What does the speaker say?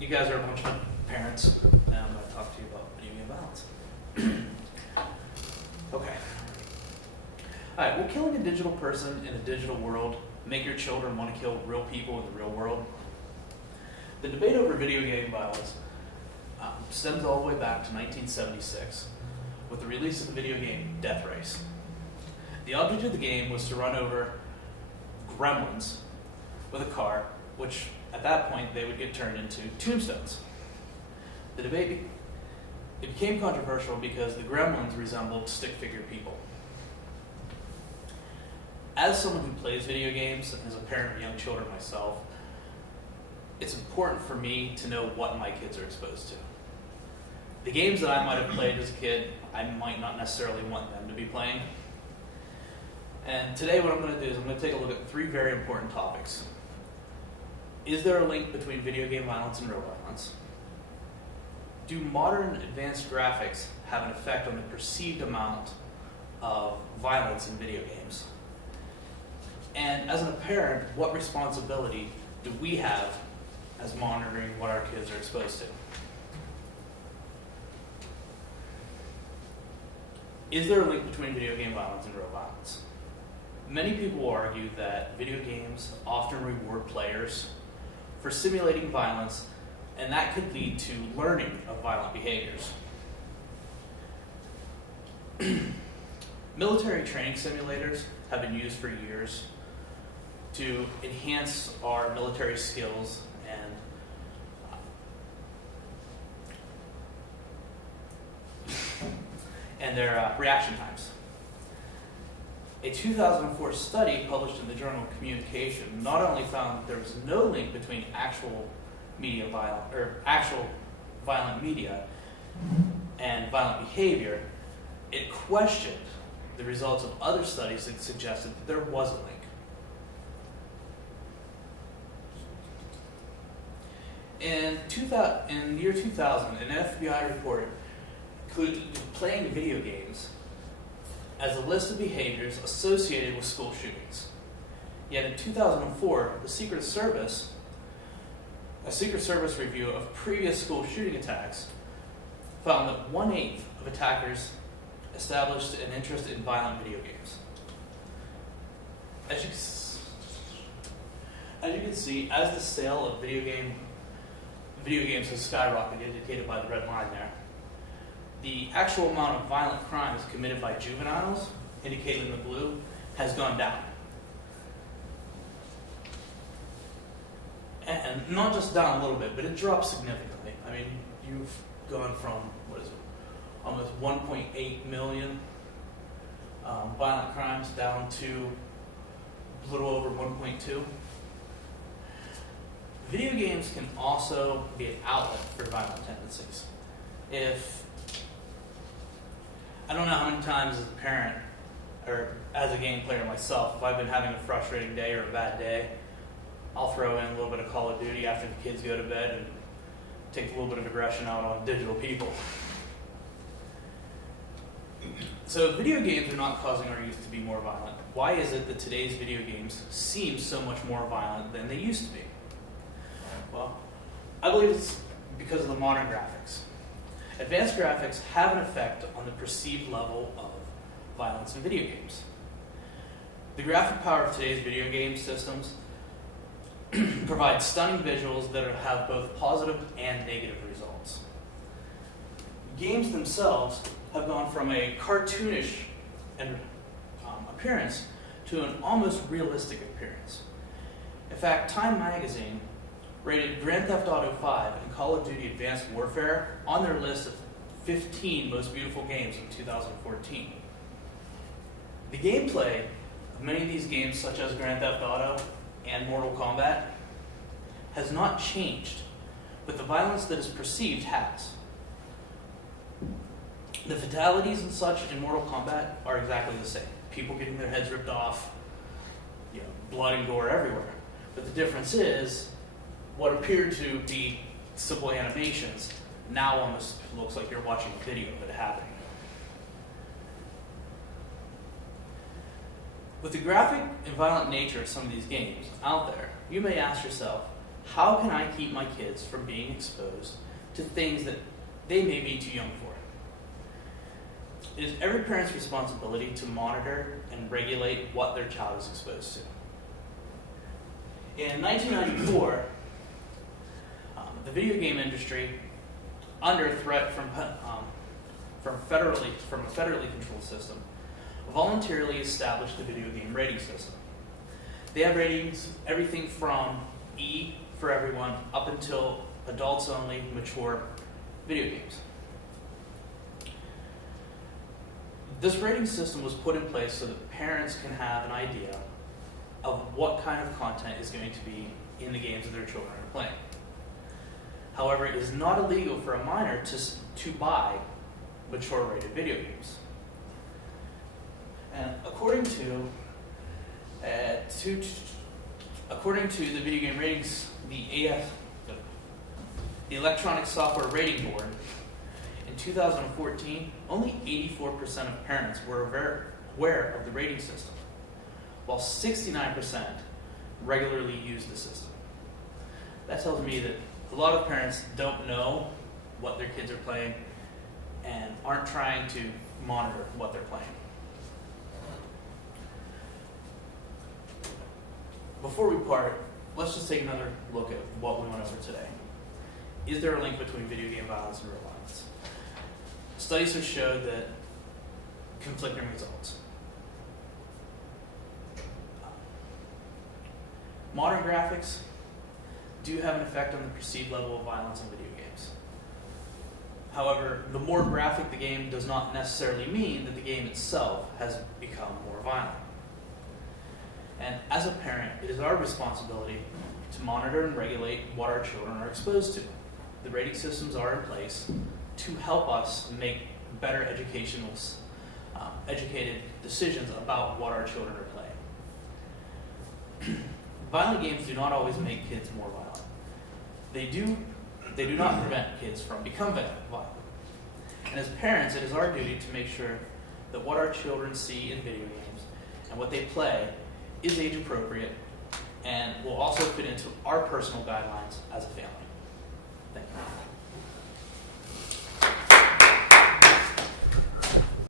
you guys are a bunch of parents, and I'm going to talk to you about video game violence. Okay. Alright, will killing a digital person in a digital world make your children want to kill real people in the real world? The debate over video game violence stems all the way back to 1976 with the release of the video game Death Race. The object of the game was to run over gremlins with a car, which at that point they would get turned into tombstones. The debate it became controversial because the gremlins resembled stick figure people. As someone who plays video games and as a parent of young children myself, it's important for me to know what my kids are exposed to. The games that I might have played as a kid, I might not necessarily want them to be playing. And today what I'm going to do is I'm going to take a look at three very important topics. Is there a link between video game violence and real violence? Do modern advanced graphics have an effect on the perceived amount of violence in video games? And as a parent, what responsibility do we have as monitoring what our kids are exposed to? Is there a link between video game violence and real violence? Many people argue that video games often reward players for simulating violence, and that could lead to learning of violent behaviors. Military training simulators have been used for years to enhance our military skills and their reaction times. A 2004 study published in the Journal of Communication not only found that there was no link between actual violent media and violent behavior, it questioned the results of other studies that suggested that there was a link. In the year 2000, an FBI report included playing video games as a list of behaviors associated with school shootings. Yet in 2004, a Secret Service review of previous school shooting attacks found that 1/8 of attackers established an interest in violent video games. As you can see, as the sale of video games has skyrocketed, indicated by the red line there, the actual amount of violent crimes committed by juveniles, indicated in the blue, has gone down. And not just down a little bit, but it dropped significantly. I mean, you've gone from, almost 1.8 million violent crimes down to a little over 1.2. Video games can also be an outlet for violent tendencies. I don't know how many times as a parent, or as a game player myself, if I've been having a frustrating day or a bad day, I'll throw in a little bit of Call of Duty after the kids go to bed and take a little bit of aggression out on digital people. So if video games are not causing our youth to be more violent, why is it that today's video games seem so much more violent than they used to be? Well, I believe it's because of the modern graphics. Advanced graphics have an effect on the perceived level of violence in video games. The graphic power of today's video game systems provides stunning visuals that have both positive and negative results. Games themselves have gone from a cartoonish appearance to an almost realistic appearance. In fact, Time magazine rated Grand Theft Auto 5 and Call of Duty Advanced Warfare on their list of 15 most beautiful games in 2014. The gameplay of many of these games, such as Grand Theft Auto and Mortal Kombat, has not changed, but the violence that is perceived has. The fatalities and such in Mortal Kombat are exactly the same. People getting their heads ripped off, blood and gore everywhere. But the difference is, what appeared to be simple animations now almost looks like you're watching a video of it happening. With the graphic and violent nature of some of these games out there, you may ask yourself, how can I keep my kids from being exposed to things that they may be too young for? It is every parent's responsibility to monitor and regulate what their child is exposed to. In 1994, the video game industry, under threat from a federally controlled system, voluntarily established the video game rating system. They have ratings everything from E for everyone up until adults only, mature video games. This rating system was put in place so that parents can have an idea of what kind of content is going to be in the games that their children are playing. However, it is not illegal for a minor to buy mature rated video games. And according to the video game ratings, the Electronic Software Rating Board, in 2014, only 84% of parents were aware of the rating system, while 69% regularly use the system. That tells me that a lot of parents don't know what their kids are playing and aren't trying to monitor what they're playing. Before we part, let's just take another look at what we went over today. Is there a link between video game violence and real violence? Studies have showed that conflicting results. Modern graphics do have an effect on the perceived level of violence in video games. However, the more graphic the game does not necessarily mean that the game itself has become more violent. And as a parent, it is our responsibility to monitor and regulate what our children are exposed to. The rating systems are in place to help us make better educated decisions about what our children are playing. Violent games do not always make kids more violent. They do not prevent kids from becoming violent. And as parents, it is our duty to make sure that what our children see in video games and what they play is age appropriate and will also fit into our personal guidelines as a family.